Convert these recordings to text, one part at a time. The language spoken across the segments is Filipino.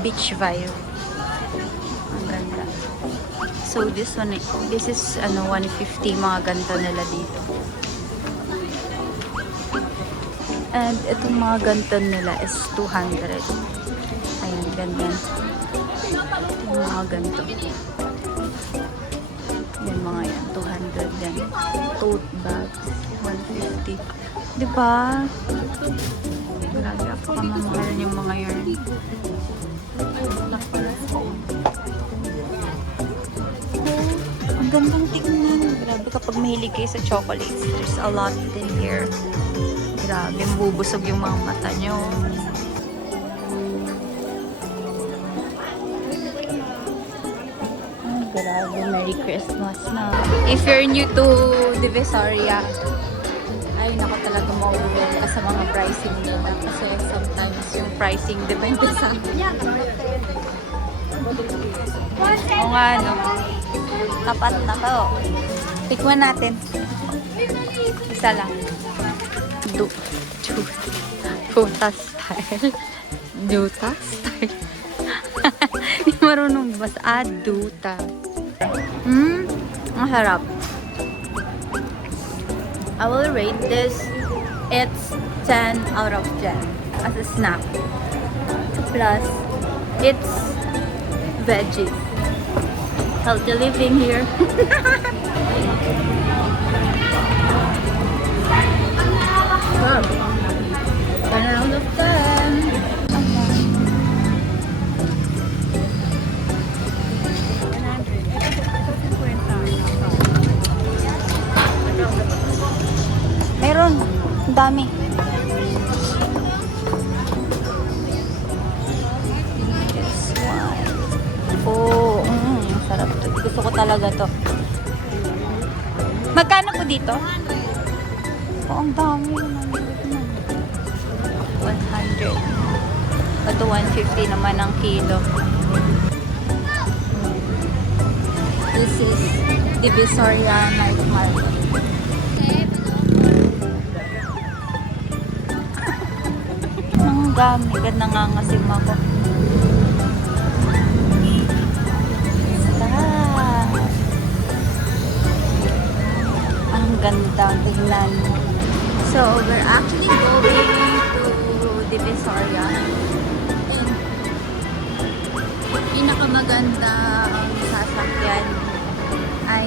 beach vibe. Ang ganda. So this is 150 mga ganito nila dito. And itong mga ganito nila is 200. Ayan, ganyan. Yung mga ganito. Yan mga yan, 200 yan. Tote bags, 150. Diba? Grabe, apaka-mamahal yung mga yarn. Ang gandang tignan. Grabe, kapag mahilig kayo sa chocolates, there's a lot in here. Grabe, mabubusog yung mga mata nyo. Grabe, Merry Christmas na. If you're new to Divisoria, ay nako talaga mauuwi ka sa mga pricing nila. Kasi sometimes yung pricing depende sa... Oo nga, no? Tapat na to. Tikman natin. Isa lang. Duta style. Duta style. Hindi marunong basta. Duta. Ang harap. I will rate this. It's 10 out of 10 as a snack. Plus, it's veggies. Healthy living here. 10 out of 10. Meron. Ang dami. This one. Oh, sarap to. Gusto ko talaga to. Magkano po dito? Oh, ang dami. 100. Ito 150 naman ang kilo. This is Divisoria Night Market. Ang dami. Ganda nangangasim ako. Ang ganda tignan. So, we're actually going to Divisoria. And pinakamaganda ang sasakyan ay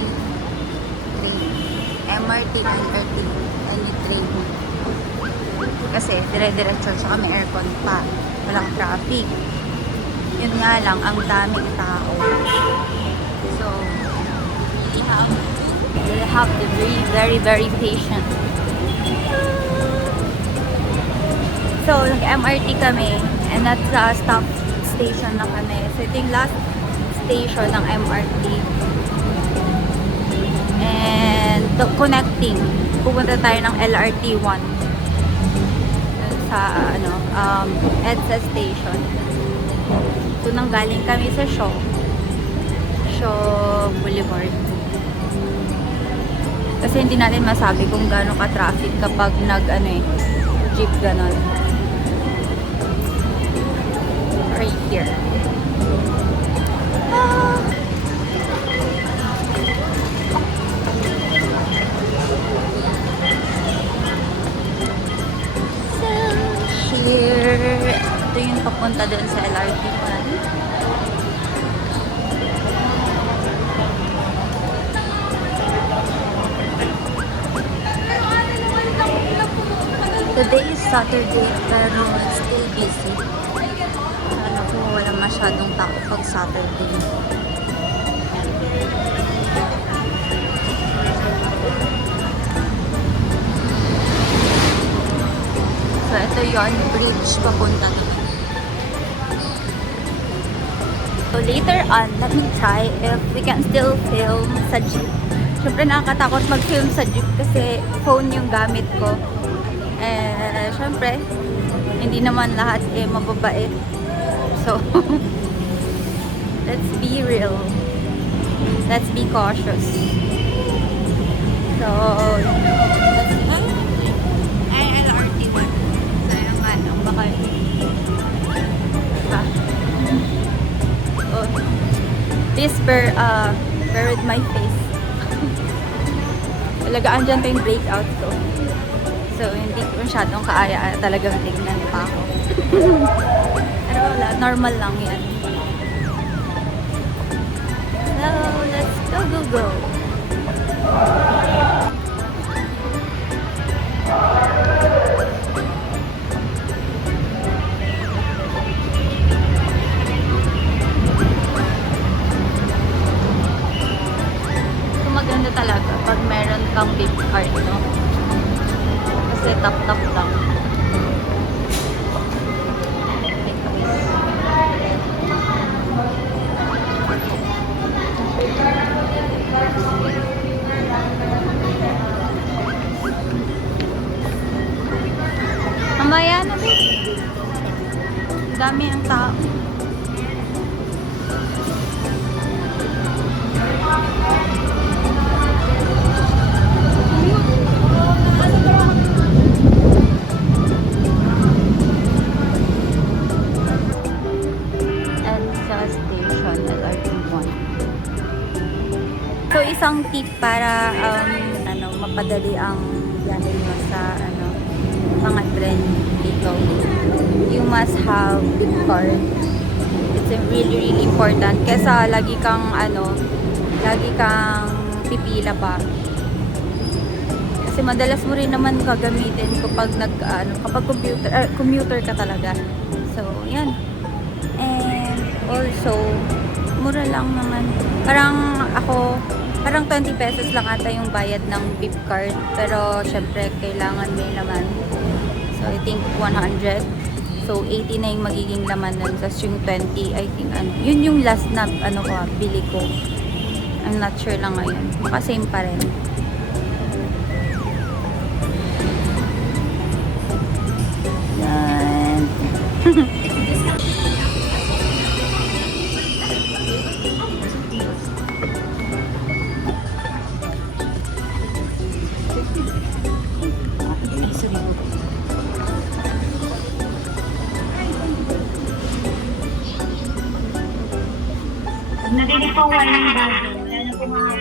train. MRT and RT. Any train. Kasi dire-diretso tsaka may aircon pa. Walang traffic. Yun nga lang, ang daming tao. So, you have to be very, very patient. So, nag-MRT kami and at sa stop station na kami. So, ito yung last station ng MRT. And the connecting, pupunta tayo ng LRT1 sa EDSA station. So, nanggaling kami sa Shaw Boulevard. Kasi hindi natin masabi kung gaano ka-traffic kapag jeep ganon. Right here. So, here. Ito yung papunta doon sa LRT plan. Today is Saturday, pero stay busy. Alam ko, wala masyadong tao pag Saturday. So, ito yon bridge papunta naman. So, later on, let me try if we can still film sa jeep. Siyempre, nakakatakot mag-film sa jeep kasi phone yung gamit ko. Syempre, hindi naman lahat mababait. So, let's be real. Let's be cautious. So, let's see. Ay, LRT1. So, yung baka, diba? Please bear with my face. Talaga andyan pa yung breakout ko. So, hindi ko masyadong kaaya talagang tignan pa ako. Pero wala, normal lang yan. So, let's go. So, maganda talaga pag meron kang big card, no? Kasi tap-tap lang. Mamaya na din. Dami ang tao. EDSA Station, LRT1. So, isang tip para mapadali ang biyahe nyo sa mga tren dito. You must have big card. It's really important. Kesa lagi kang pipila pa. Kasi madalas mo rin naman gagamitin kapag kapag commuter ka talaga. So, yan. And also, mura lang naman. Parang 20 pesos lang ata yung bayad ng beep card. Pero, syempre, kailangan may laman. So, I think 100. So, 80 na yung magiging laman nun. Tapos yung 20, I think, yun yung last na, bili ko. I'm not sure lang ngayon. Baka same pa rin. Yan. Narinig po wala ng bago. Wala na po mga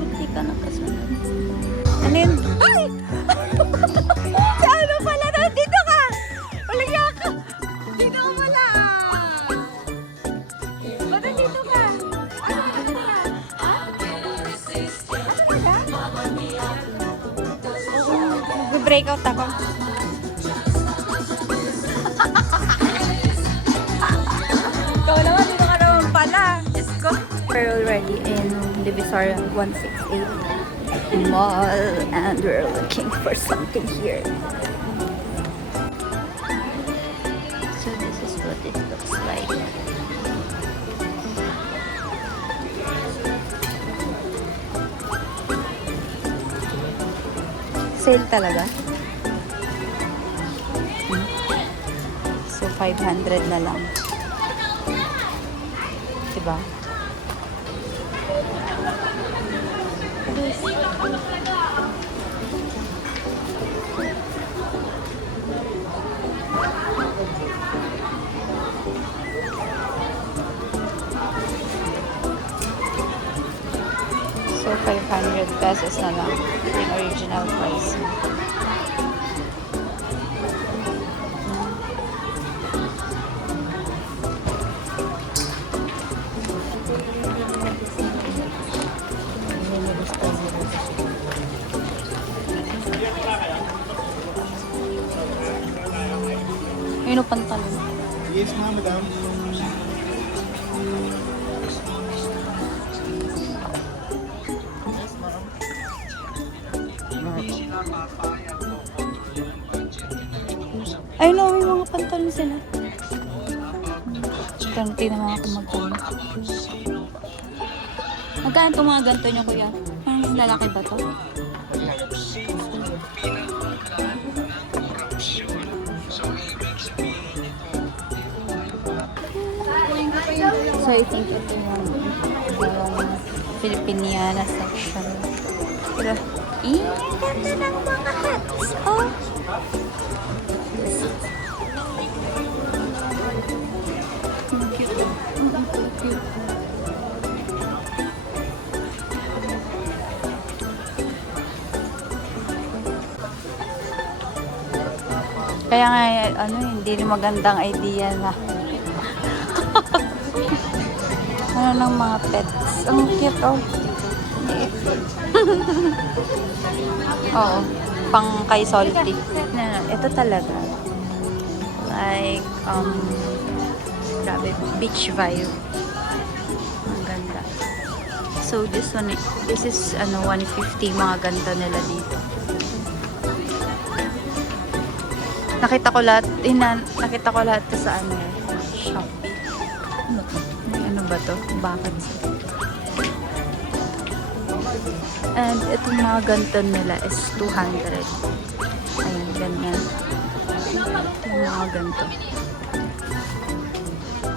Hindi ka nakasunod. Ano yun? Ay! Sa ano pala? Nandito ka! Walang ka! Dito ka wala! Ba't nandito ka? Ano ka? Mag-breakout ako. Ikaw naman, dito ka naman pala. Let's go. We're already in Divisoria 168 Mall and we're looking for something here. So this is what it looks like. Sale talaga. So 500 na lang. Diba? So 500 pesos na lang yung original price. Ayun o, pantalon. Yes, ma'am, madam. Ay no, may mga pantalon sila. Tingnan mga kumagano. Magkano itong mga ganito nyo, kuya? Parang lalaki ba to? So I think ito yung Filipiniana section. Pero, ganda ng mga hats, oh! Cute. Kaya nga, ano, hindi rin magandang idea na. Ano ng mga pets. Ang cute, oh. Liit. Oo. Pang kay salty. Ito talaga. Like, grabe, beach vibe. Ang ganda. So, this is, 150, mga ganda nila dito. Nakita ko lahat to sa Shopee. Ano to? Ano ba to? Bakit? And itong mga ganito nila is 200. Ayan, ganyan. Yung mga ganito.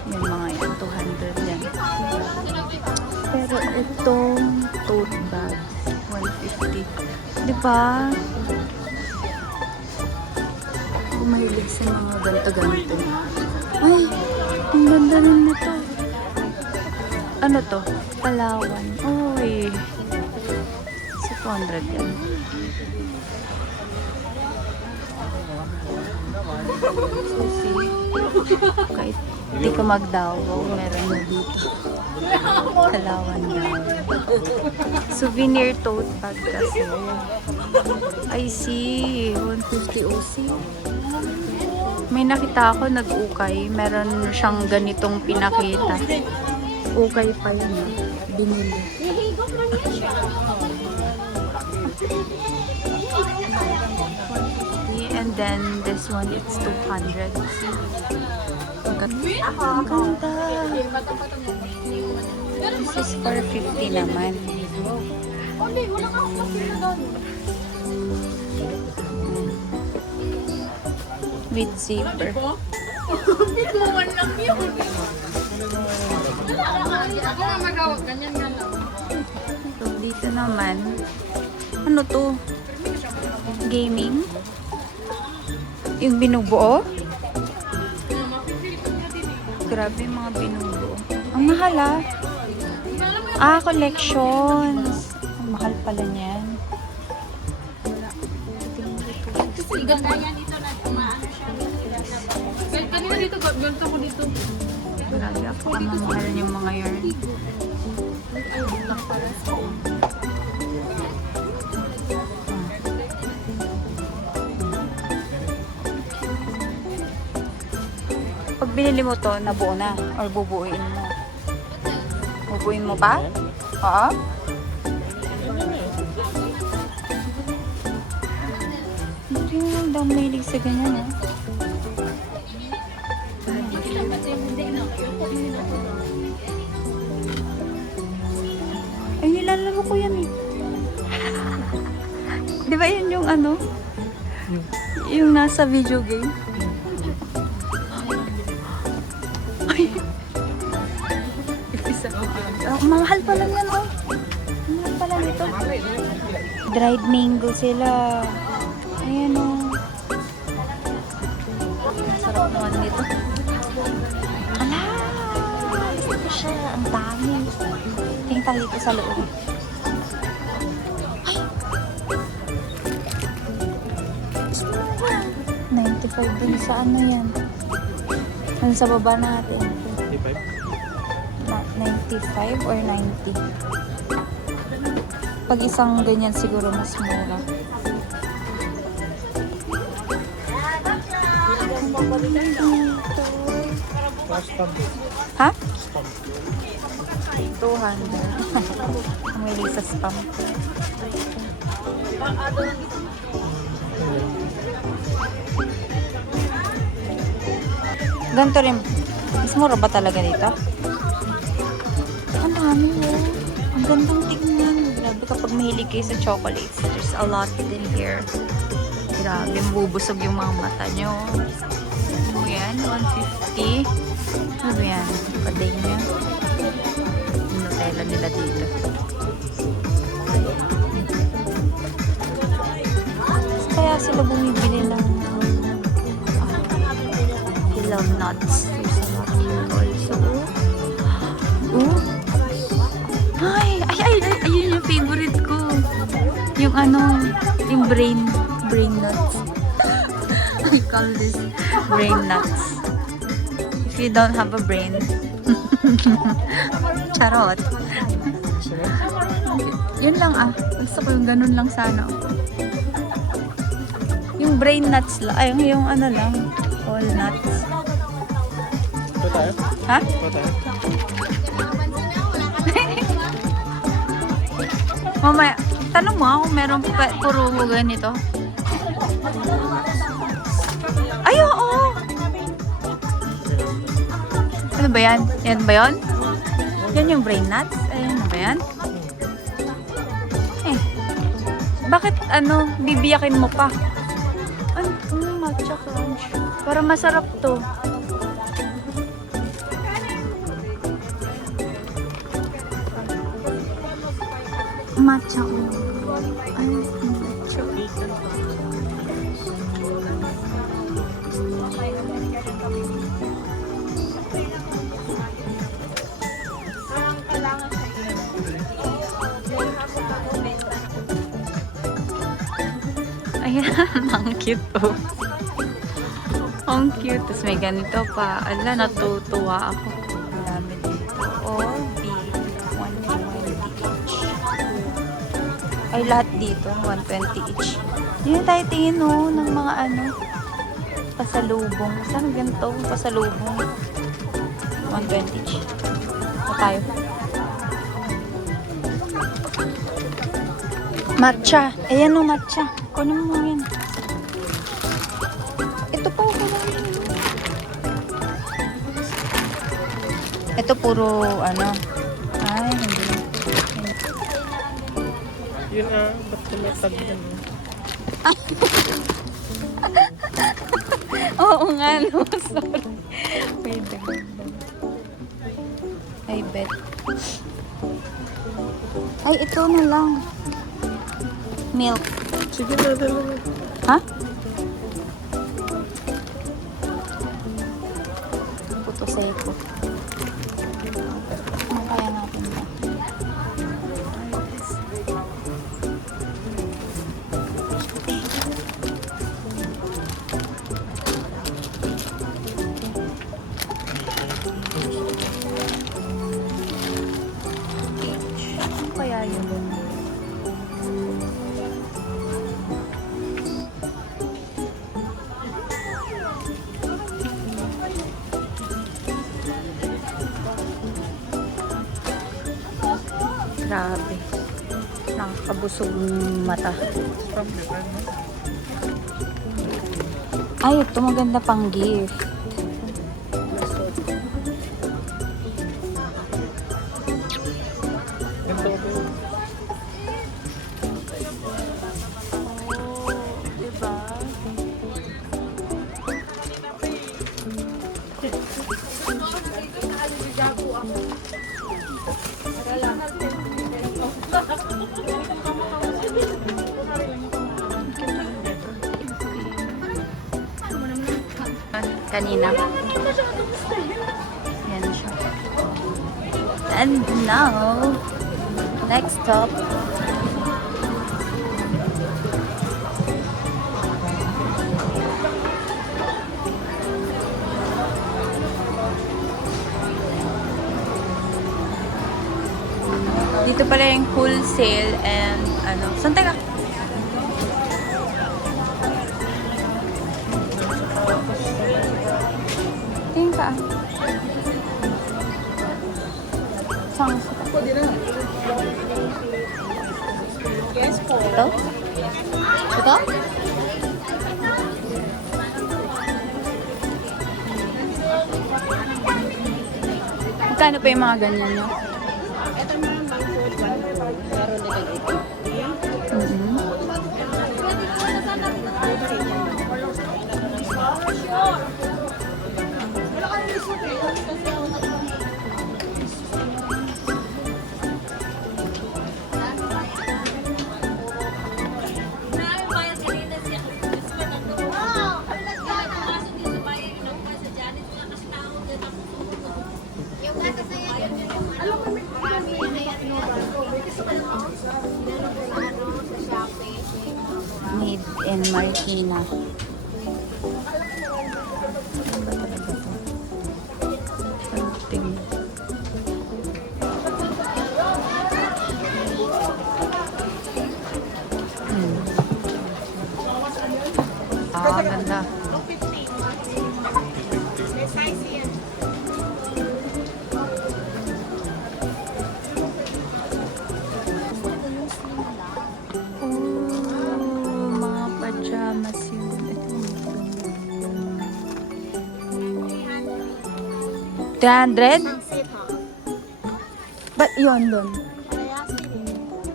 Yung mga yan, 200 yan. Pero itong tote bag, 150. Diba? Mahilig sa mga ganito-ganito. Ay! Ang ganda rin na to. Ano to? Palawan. Uy! 200 yan. Susi. Kahit di ka magdawaw, meron na dito. Palawan daw. Souvenir tote bag kasi. I see. 150 OC. May nakita ako nag-ukay. Meron siyang ganitong pinakita. Ukay pa yun. Binili. And then this one, it's 200. Ang ganda. This is 450 naman. With zipper. So, dito naman, ano to? Gaming? Yung binubuo? Grabe yung mga binubuo. Ang mahal ah. Collections. Ang mahal pala niyan. Kanina dito, ganito ko dito. Grabe ako kamamahal yung mga yarn. Pag binili mo to, nabuo na. Or bubuuin mo. Bubuuin mo pa? Oo. Hindi mo lang daw mahilig sa ganyan, eh. Ay, nilalaro ko yan, eh. Di ba yun yung ano? Yung nasa video game? Mahal pa lang yan, oh. Mahal pa lang ito. Dried mango sila. Ayan, oh. Masarap naman nito. Ala! Ito siya. Ang dami. Tingin tayo dito sa loob. Ay! 95 din sa ano yan. Ano sa baba natin? 95 or 90. Pag isang ganyan siguro mas mura. Ha? 200. May sa spam. Ganito rin. Mas mura ba talaga dito? Ang dami, oh. Ang gandang tingnan. Grabe kapag mahilig kayo sa chocolates. There's a lot in here. Grabe, mabubusog yung mga mata nyo. Ano yan? 150. Ano yan? Paday niya. Yung Nutella nila dito. Kaya sila bumibili ng hilaw nuts. There's a lot here also. Ayun yung favorite ko. Yung ano, yung brain nuts. Ang we call this brain nuts. If you don't have a brain. Charot. Yun lang ah. Gusto ko yung ganun lang sana. Yung brain nuts lang. Ay, yung ano lang. All nuts. Ito tayo? Ha? Ito tayo? Mamaya, tanong mo kung meron puro ganito. Ay, oo! Ano ba yan? Yan ba yan? Yan yung brain nuts? Ayan na ba yan? Eh, bakit ano, bibiyakin mo pa? Ano? Matcha crunch. Para masarap to. Matcha. Ay, matcha. Ayan, ang cute oh. Ang cute. Tapos may ganito pa. Ala, natutuwa ako. Ang dami dito. All beef. 120 each. Ay, lahat dito. 120 each. Yun tayo tingin oh, ng mga ano. Pasalubong. Saan ganito? Pasalubong. 120 each. Ito tayo. Matcha. Ayan o, matcha. Kunin mo yan. Ito po, kunin mo. Ito puro, ano. Ay, hindi. Yun ah, ba't tumatag yan? Oo nga, no. Sorry. Wait a I bet. Ay, ito na lang. Milk. Sige na, dalawa. Ha? Puto seko. Ano kaya natin ba? Ano kaya yun? Grabe. Nakakabusog ng mata. Ay, ito maganda pang gift. Ganito ako. Diba? Kanina. Yan siya. And now, next stop. Dito pala yung wholesale and ano. Saan tayo? Tingin ka ah. Saan? Ito? Ito? Magkano pa yung mga ganyan nyo? Made in Marikina. 300? Sit ha. Ba't yun dun? Kaya sit.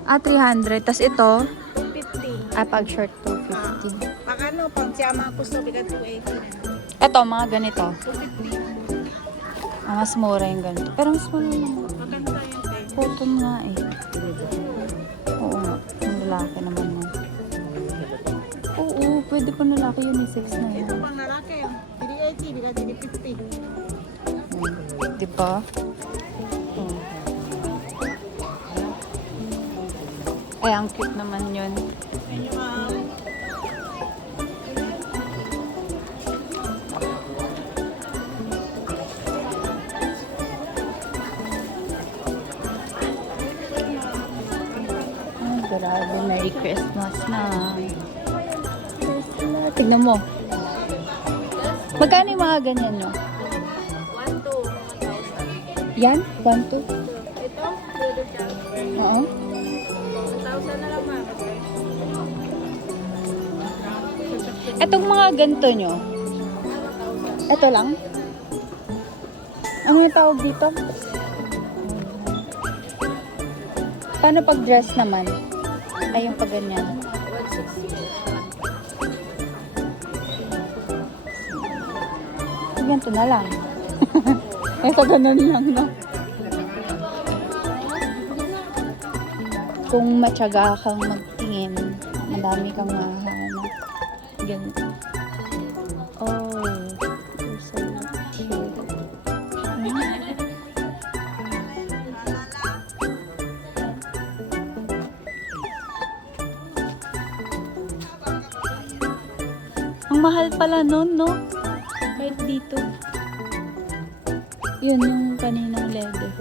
300. Tas ito, 250. pag short 250. Pag ano, pag siyama ko sa bigat 280. Ito, mga ganito. 250. Mas mura yung ganito. Pero mas mura naman. Maganda yan tayo. Cotton nga eh. Oo nga. Yung lalaki naman mo. Oo, pwede pa lalaki unisex na yan. Ito pang lalaki. Hindi 80, bigat 50. Di ba? Oo. Ay, ang cute naman yun. Ayun yung mga... Ay, grabe. Merry Christmas na. Christmas. Tignan mo. Magkano yung mga ganyan nyo? 1 to 1,000. Yan? 1, 2? Ito, pwede siya. Oo. 1,000 na lang mga kapatid. Etong mga ganito nyo. Ito lang? Ano yung tawag dito? Paano pag dress naman? Ay, yung pag ganyan. 160. Ganito na lang. Ito ganun lang, no? Kung matyaga kang magtingin, madami kang mahanap. Ganito. Oh, you're so cute. Ang mahal pala nun, no? Kahit dito. Yun yung kaninang leather.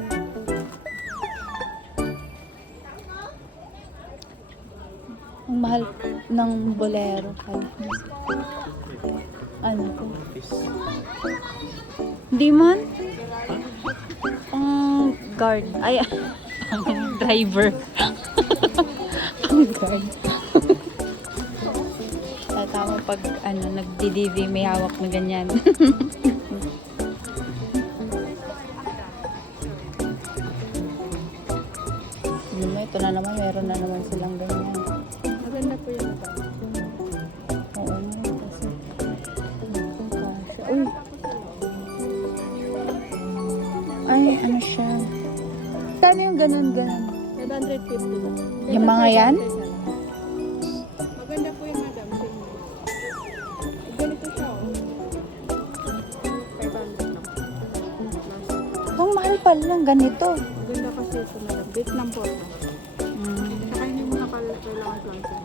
Ang mahal ng bolero. Ano to? Hindi man. Pang guard. Ay, ang driver. Pang guard. Tama pag ano, nagdi-DV may hawak na ganyan. Ito na naman, meron na naman silang ganyan. Maganda po yun. Oo nga, kasi uy! Ay, ano siya? Kano yung ganun-ganun? 750. Yung mga yan? Maganda po yung madam. Ganito siya oh. 500 lang. Ang mahal pala ng ganito. Maganda kasi ito madam. Vietnam po ito. Saka hindi mo na kailangan plansa.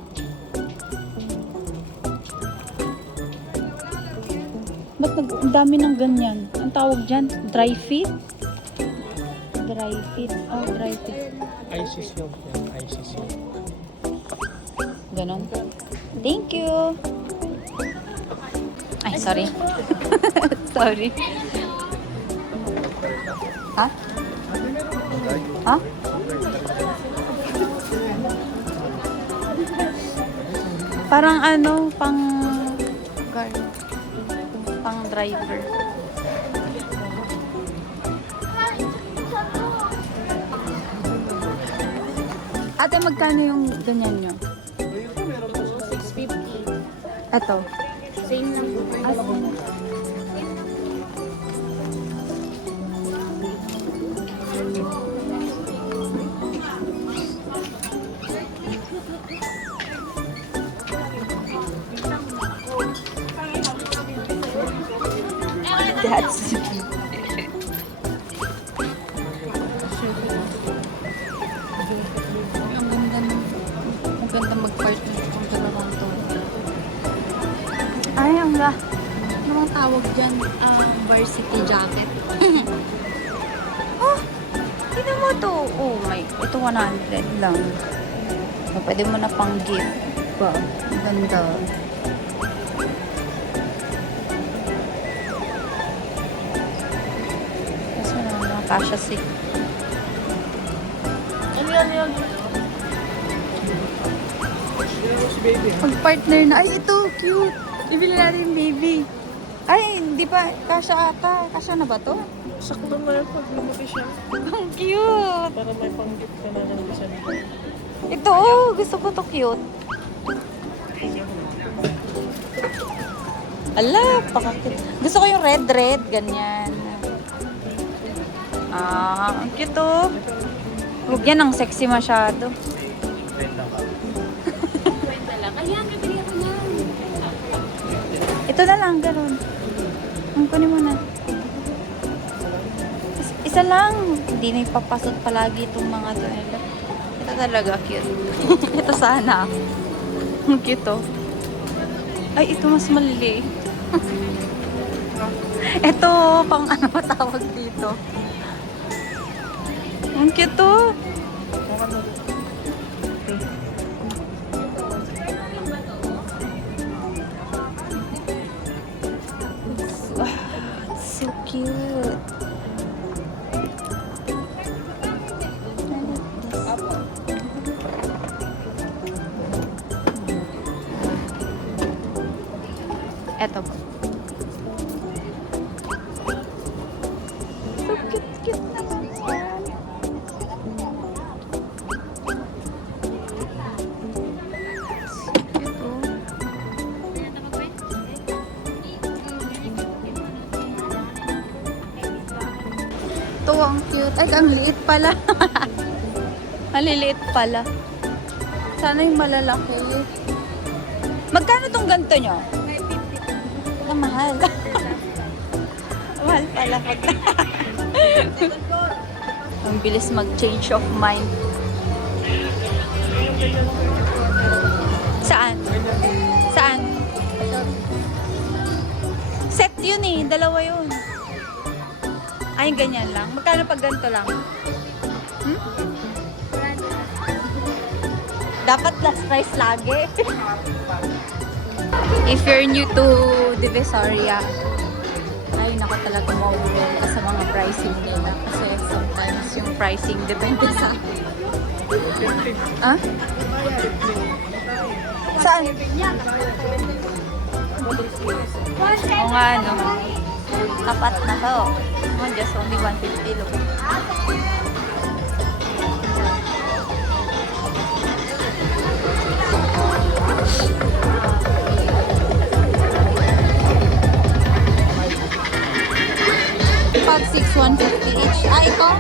Ba't ang dami ng ganyan? Ang tawag dyan? Dry fit? Dry fit. Oh, dry fit. ICC yun. ICC. Ganon. Thank you. Ay, sorry. Sorry. Ha? Ha? Parang ano, pang guard. Pang driver. Ate, magkano yung ganyan nyo? 650. Eto. Same lang po. That's ang ganda mag-partner itong dalawang to. Ay, ang ga. Ano ang tawag dyan? Varsity jacket. Oh, tignan mo to. Oh my, ito 100 lang. So, pwede mo na pang gift. Wow, ang ganda. Kasi nakakasya si. Ano? Si baby. Pag-partner na. Ay, ito, cute. Ibili natin yung baby. Ay, hindi pa. Kasya ata. Kasya na ba to? Sakto mo lang pag lumaki siya. Ang cute! Para may pang-gift ka na ng isang Ito, oh, gusto ko to cute. Ala, pakakit. Gusto ko yung red, ganyan. Ah, ang cute oh. Huwag yan, ang sexy masyado. Ito na lang, ganun. Ang kunin mo na. Isa lang. Hindi na ipapasot palagi itong mga to. Ito talaga cute. Ito sana. Ang cute oh. Ay, ito mas maliliit. Ito, pang ano matawag dito. Ang cute oh. So cute. Eto po. So cute naman yan. So cute oh. Ito ang cute. Ay, ang liit pala. Maliliit pala. Sana yung malalaki. Magkano tong ganito nyo? Ah, mahal. Mahal pala pag... Ang bilis mag-change of mind. Saan? Saan? Set yun eh. Dalawa yun. Ay, ganyan lang. Magkano pag ganito lang? Hmm? Dapat last price lagi. If you're new to Divisoria, ay nako talaga mauulol ka sa mga pricing nila. Kasi sometimes yung pricing depende sa... Ah? Saan? Oo nga, no? Tapat na to. Oh, just only 150 look. Pag 6,150 each. Ah, ito?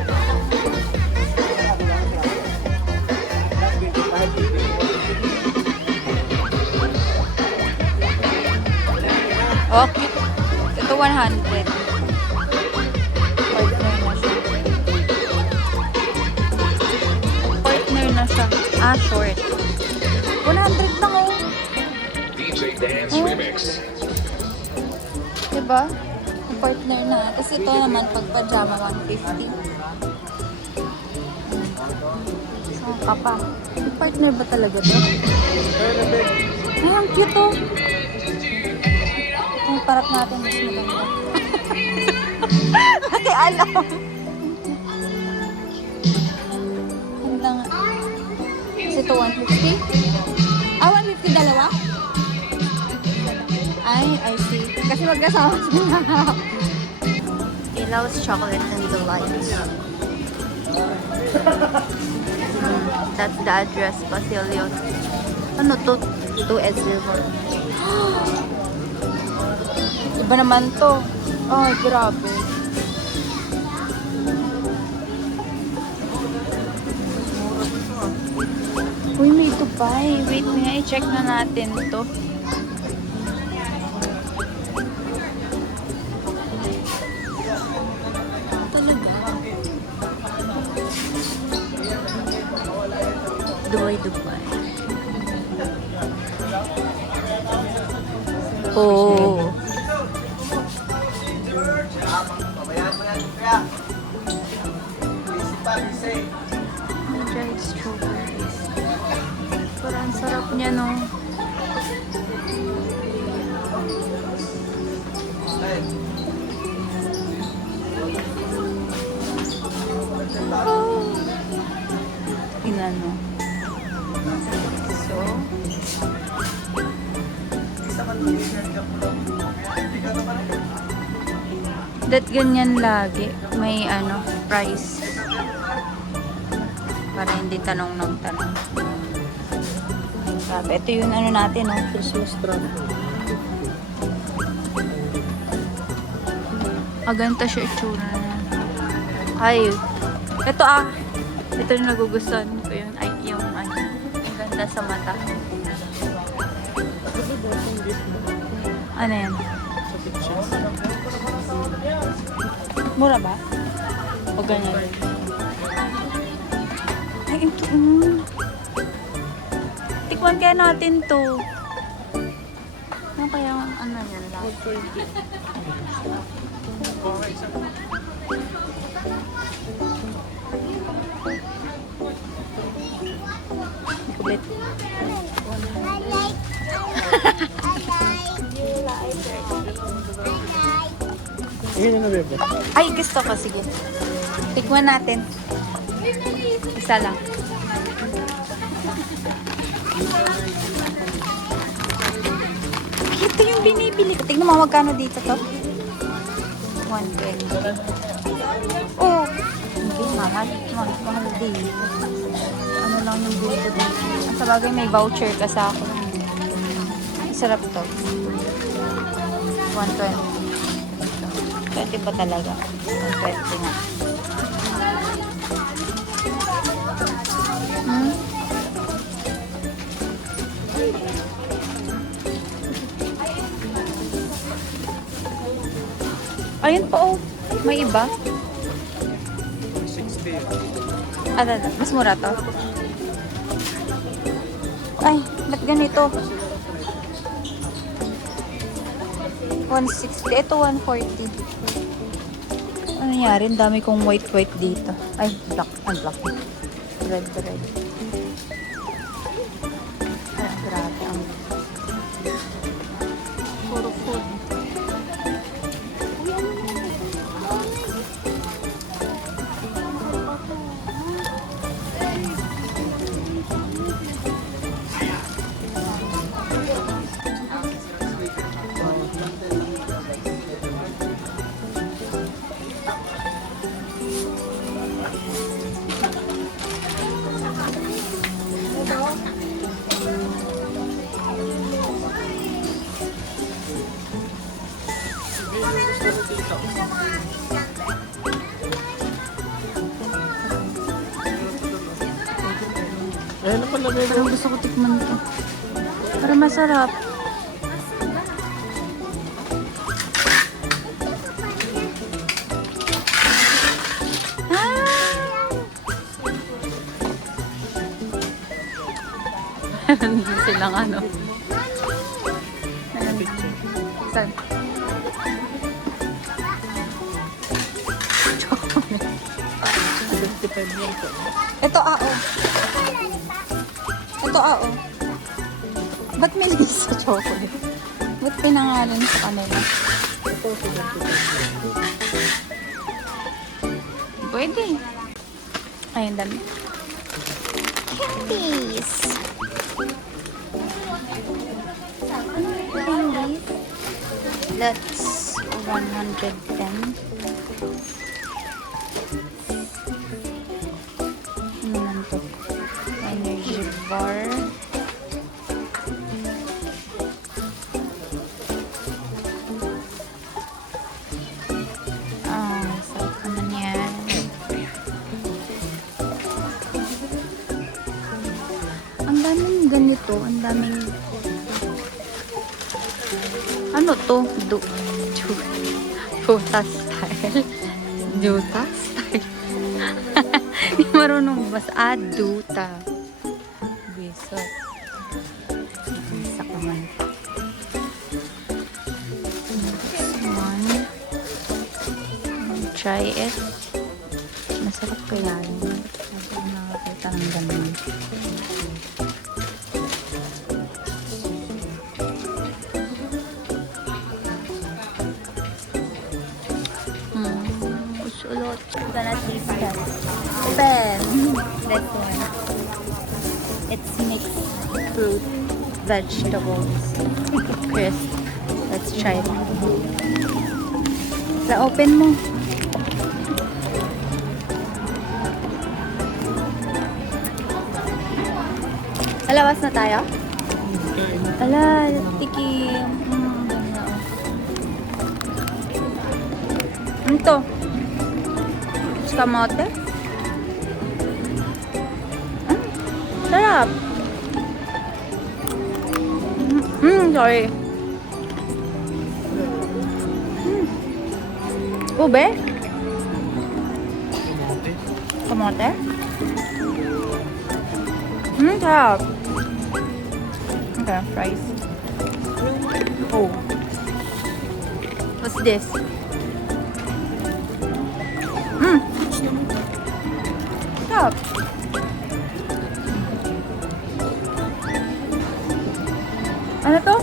Okay. Ito 100. Partner na siya. Ah, short. 100 lang oh. DJ Dance Oh. Remix. Diba? Partner na. Tapos ito naman pag pajama 150. So, kapa. May partner ba talaga to? Ay, ang cute oh. Yung parap natin mas maganda. Kasi alam. Ganda nga. Kasi ito 150? Ah, 150 dalawa? Ay, I see. Kasi magkasama sila. Ilaw's Chocolate and Delights. That's the address, Basilio. Ano to? 2S0. Iba naman to. Ay, grabe. Uy, may ito pa eh. Wait nga, i-check na natin to. Dubai. Oh. Dried strawberries. Parang sarap niya, no? Oh. Tingnan mo. So, that ganyan lagi. May ano, price. Para hindi tanong ng tanong. Grabe, ito yung ano natin, no? Christmas trap. Ganito siya itsura na. Ay, ito ito yung nagugustuhan ko yun. Ay, yung ano, ang ganda sa mata. Ano yan? Sa pictures. Mura ba? O ganyan? Ay, ito. Tikman kaya natin to. Ano kaya ang ano yan lang? Kulit. Ayun na, bebe. Ay, gusto ko. Sige. Tikman natin. Isa lang. Ito yung binibili ko. Tignan mo magkano dito to. 120. Oh! Hindi, mahal. Mahal din. Ano lang yung bulo dito. Ang sabagay may voucher ka sa akin. Sarap to. 120. 20 pa talaga. 120 nga. Ayun po, oh. May iba. 60. Mas mura to. Ay, ba't ganito? 160. Ito, 140. Ano nangyari? Ang dami kong white dito. Ay, black. Black. Red. Ay, grabe. Puro food. Ayun na pala, bebe. Parang gusto ko tikman to. Para masarap. Hindi silang ano. Saan? Chocolate. 55 lang po. Ito Ito Ba't may lisa chocolate? Ba't pinangalan sa kanila? Ito, 75. Pwede. Ayun, dami. Candies. Candies. That's 110. Ano naman to? Energy bar. Sarap naman yan. Ang daming ganito. Ang daming... Ano to? Duta style. Duta style. Hindi marunong basta. Duta. Bisot. Isa ka man. This one. Try it. Masarap kaya yun. Hindi ko nakakita ng ganun. Usulot. Gonna taste that. Pen. That one. It's mixed fruit, vegetables, crisp. Let's try it. Sa open mo. Alawas na tayo? Kain. Ala, tikim. Ganda. Ano to? Kamote? Sarap. Sorry. Ube? Kamote? Sarap. Okay, fries. Oh. What's this? Sarap. Ano to?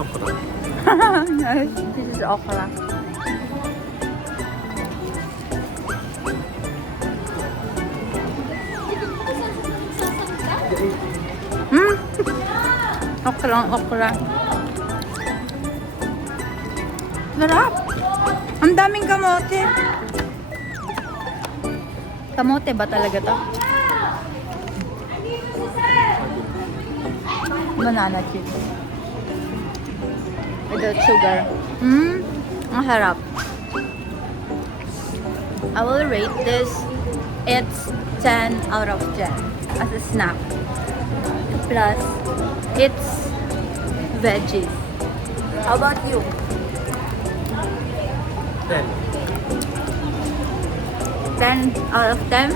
Okra. Yes, this is okra. Okra. Sarap. Ang daming kamote. Kamote ba talaga to? Banana chips. Without sugar. Ang harap. I will rate this. It's 10 out of 10 as a snack. Plus, it's veggies. How about you? 10. 10 out of 10?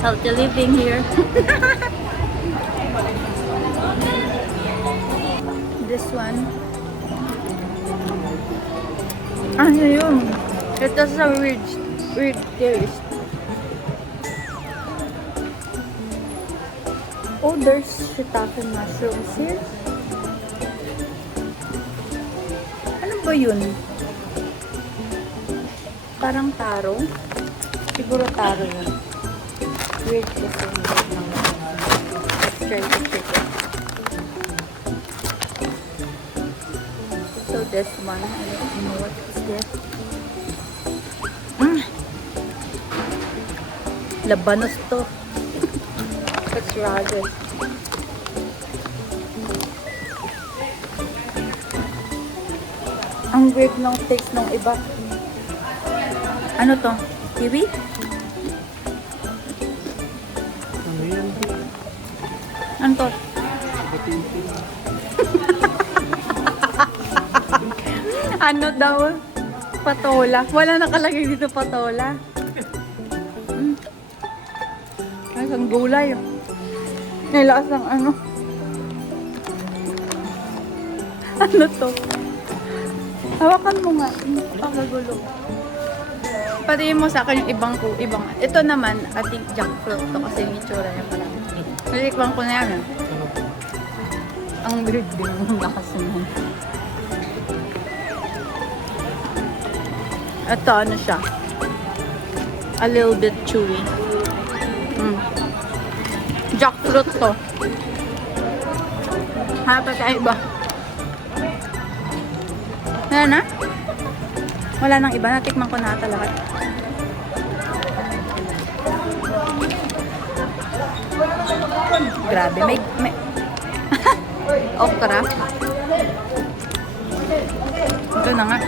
Healthy living here. This one. Ano yun? It has a weird taste. Oh, there's shiitake mushrooms here. Ano ba yun? Parang taro? Siguro taro yun. Weird kasi yung weird ng let's try to check it. So this one, I don't know what is this. Labanos to. It's ragged. Ang weird ng taste ng iba. Ano to? Kiwi? Ano yan? Ano to? Ano daw? Patola. Wala nakalagay dito patola. Ay, isang gulay. Nilaas ng ano. Ano to? Hawakan mo nga. Pakagulo. Patingin mo sa akin yung ibang. Ito naman, ating jackfruit to kasi yung itsura niya pala. Nalikbang ko na yan. Ang weird din ng lakas mo. Ito, ano siya? A little bit chewy. Jackfruit to. Hanap pa tayo iba. Wala na? Wala nang iba. Natikman ko na ata lahat. Grabe. May okra. Ito na nga.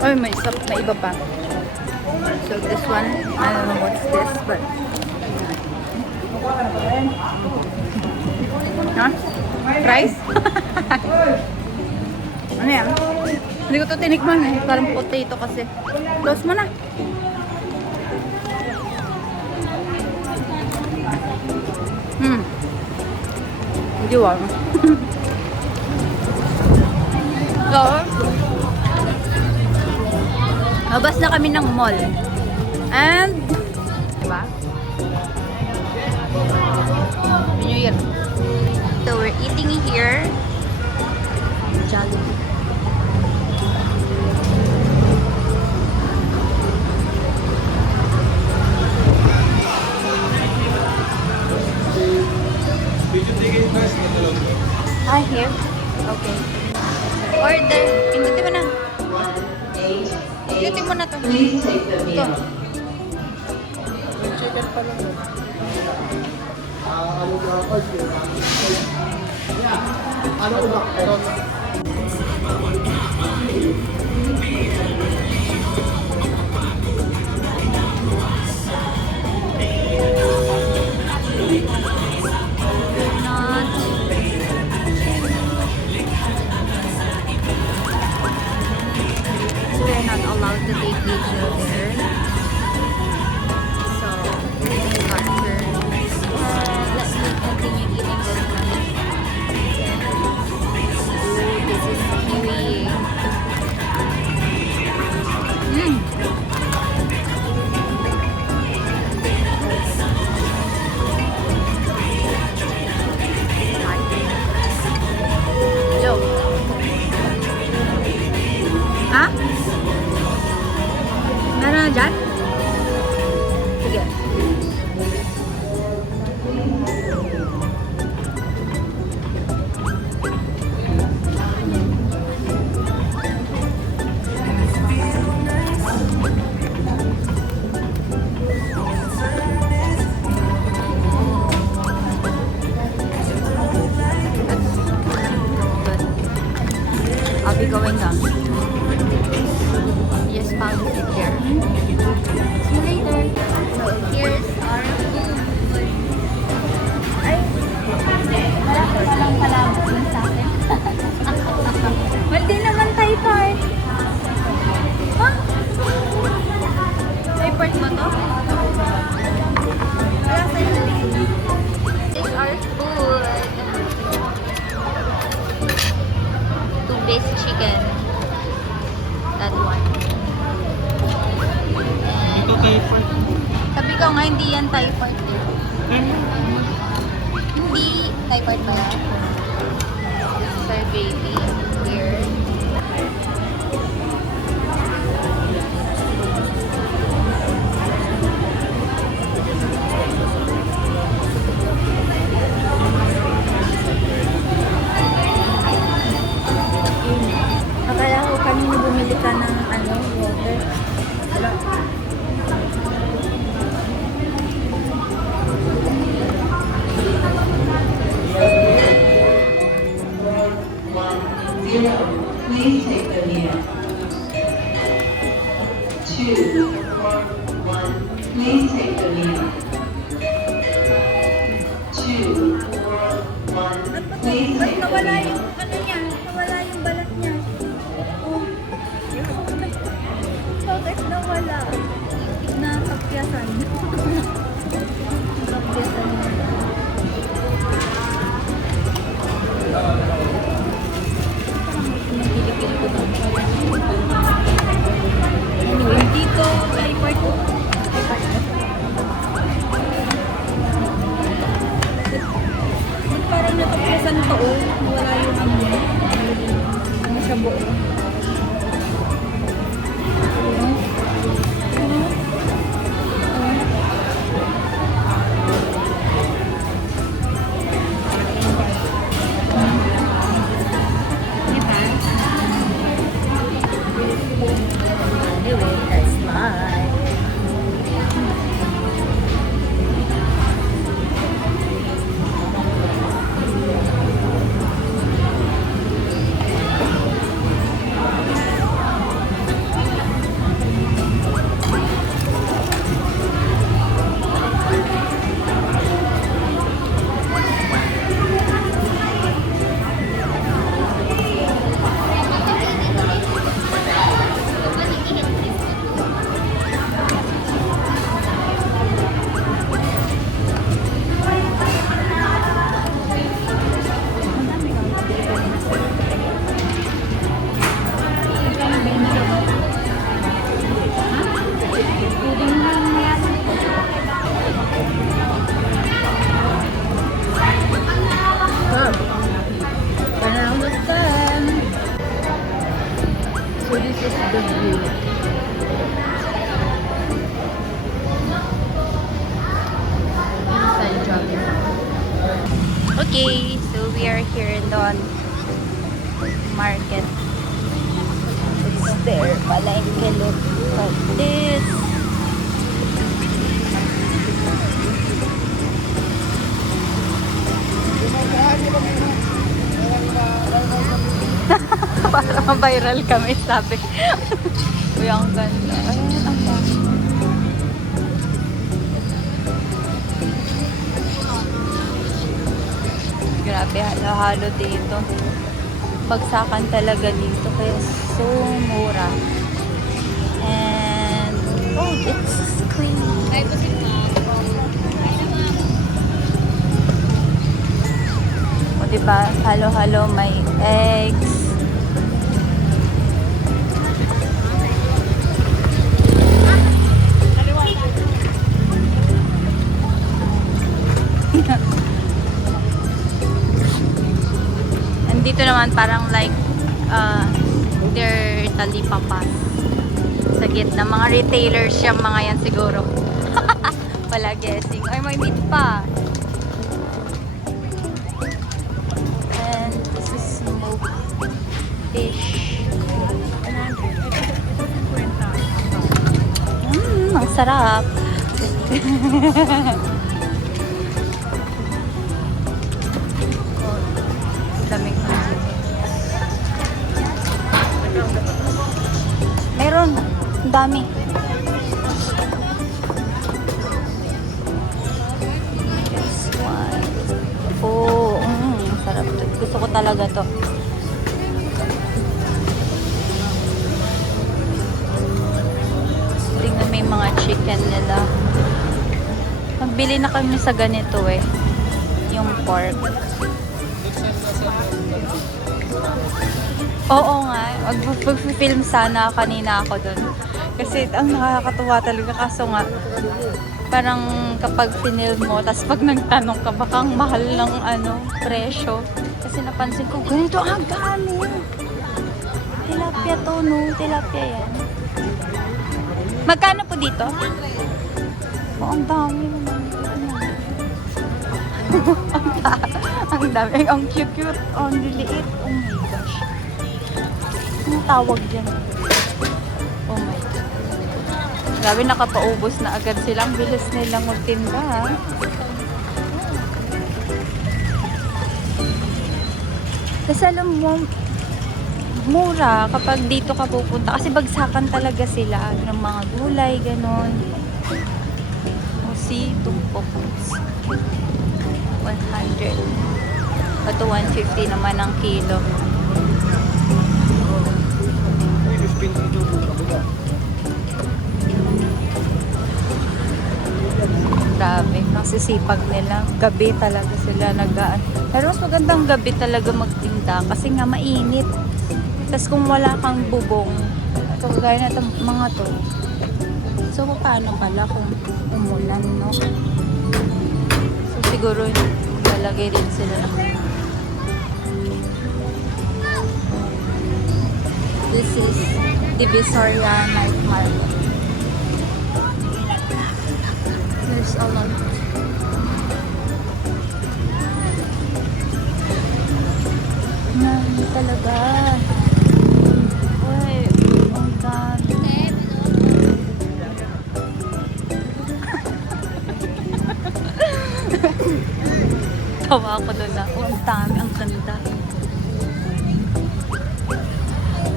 Ay, may iba pa. So this one, I don't know what's this, but huh? Fries? Ano yan? Hindi ko ito tinikman eh. Parang potato kasi. Close mo na. Hindi wala. So, labas na kami ng mall. And, diba? New Year. So, we're eating here. Jollibee. here? Okay. Order. Pindutin mo na. Pindutin mo na to. Ito. Chicken pa lang. We're not allowed to take video there. So, after, let me continue eating this one. Ooh, this is kiwi. Yo. Ha? Meron na dyan? Sige. I'll be going down. Just follow it here. See you later. So here's our food. Ay, malapit na lang pala ang sa akin. Maldi naman tayo part. Ha? Tayo part ba to? Wala sa'yo. Here's our food. Two-based chicken. That one. Ito tayo pa. Sabi ko nga, hindi yan Thai part eh. Hindi Thai part pala. For baby. Weird. Akala ko kanina bumili ka ng water. Wala. Please take the meal. 2, 1, please take the meal. 2, 1, please take the Nawala meal. yung ano niya, nawala yung balat niya. Oh. Bakit nawala? Nakapyasan. Nakapyasan niya. Nagpili-pili ko ba? Anyway, dito kay part ko. Kay part ko. Ba't parang nakapyasan to oh? Wala yung ano niya. Ano siya buo. Anyway, that's life. Okay, so we we are here in the market. It's there, palengke. Look at this. Para ma-viral kami, sabi. Uy, ang ganda. Ayan, ang dami. Grabe, halo-halo dito. Bagsakan talaga dito, kaya so mura. And, oh, it's clean. O, diba, halo-halo, may eggs. Dito naman parang like their talipapas sa gitna. Mga retailers yung mga yan siguro. Wala guessing. Ay, may meat pa. And this is smoked fish. Ang sarap. Daming meron, ang dami. This one. Oh, sarap to. Gusto ko talaga to. Tingnan, may mga chicken nila. Magbili na kami sa ganito eh. Yung pork. Oo nga, mag-film sana kanina ako dun. Kasi ang nakakatuwa talaga, kaso nga, parang kapag pinilm mo, tapos pag nagtanong ka, baka ang mahal ng presyo. Kasi napansin ko, ganito ang dami. Tilapia to, no? Tilapia yan. Magkano po dito? Oh, ang dami. Ang dami. Ang cute-cute. Ang liliit. Oh my gosh. Anong tawag dyan? Oh my God. Grabe, nakapaubos na agad silang. Bilis nilang magtinda, ha? Kasi alam mo, mura kapag dito ka pupunta. Kasi bagsakan talaga sila ng mga gulay, ganon. O si tumpok. 100. Ito 150 naman ang kilo. Grabe, nasisipag nila. Gabi talaga sila nagaan. Pero mas magandang gabi talaga magtinda kasi nga mainit. Tapos kung wala kang bubong, ito gaya na mga to. So paano pala kung umulan, no? So siguro lalagay din sila. This is Divisoria Night Market. There's a lot. Nani talaga. Uy, ang dami. Tawa ako doon na. Oh, ang dami, ang ganda.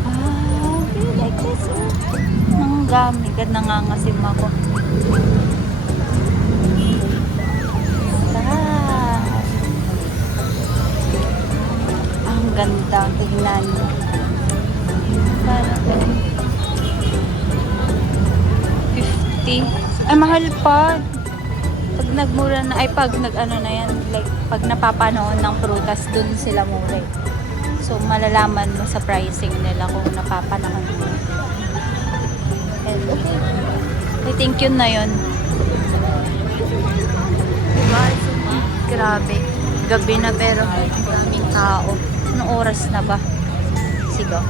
I like this. Ang dami. Ganda nga ngasim ako. Ang ganda. Tignan. Parang 50. Ay, mahal pa. Pag nagmura na, ay pag nag-ano na yan, like pag napapanoon ng prutas, dun sila mura. So, malalaman mo sa pricing nila kung napapanahon mo. And, okay. I think yun na yun. Diba? Grabe. Gabi na pero maraming tao. Anong oras na ba? Sigo.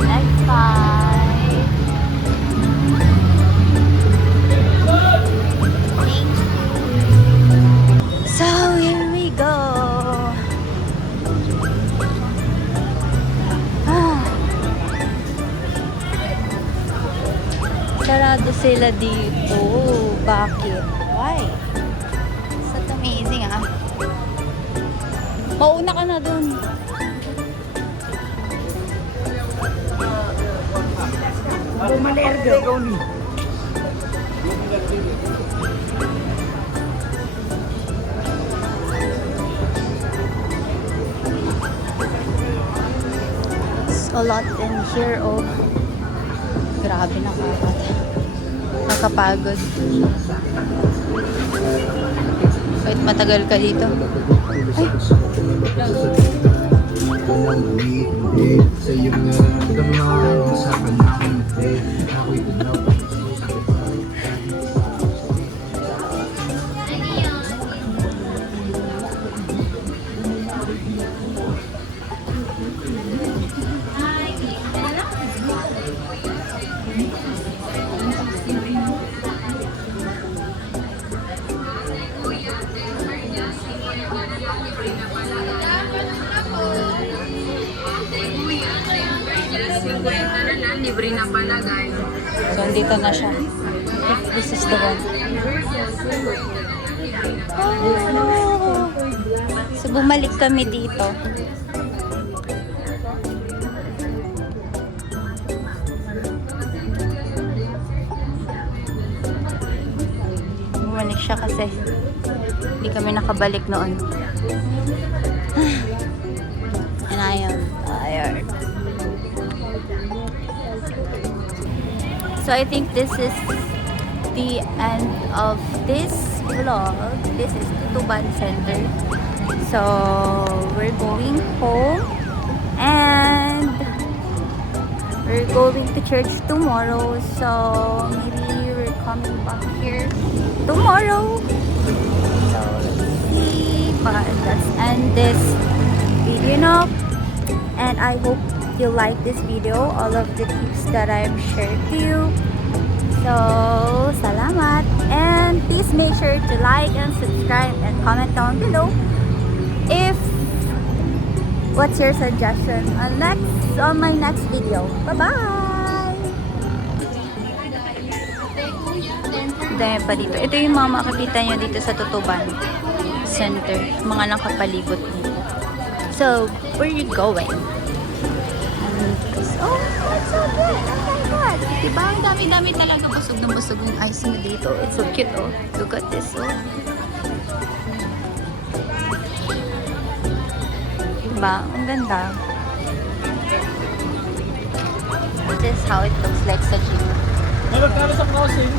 Next time. So, here we sila dito. Bakit? Why? That's amazing ah. Mauna ka na dun. Bumalerga, ikaw ni. It's a lot in here, oh. Grabe, nakakapagod. Kahit matagal ka dito. Ay. Sa yung usapan namin, ako'y tunaw. Libre na pala, guys. So, dito na siya. If this is the one. Oh! So, bumalik kami dito. Bumalik siya kasi hindi kami nakabalik noon. And I am tired. So I think this is the end of this vlog. This is Tutuban Center. So we're going home and we're going to church tomorrow. So maybe we're coming back here tomorrow. So let's see. But let's end this video now. And I hope you like this video, all of the tips that I've shared to you. So, salamat. And please make sure to like and subscribe and comment down below if what's your suggestion on my next video. Bye-bye! Dahil pa dito. Ito yung mga makikita nyo dito sa Tutuban Center. Mga nakapalibot dito. So, where are you going? Oh, that's so good! Oh my God! Diba? Ang dami-dami talaga. Busog na busog yung ice mo dito. It's so cute, oh. Look at this, oh. Diba? Ang ganda. This is how it looks like sa jeep. Magkano sa crossing?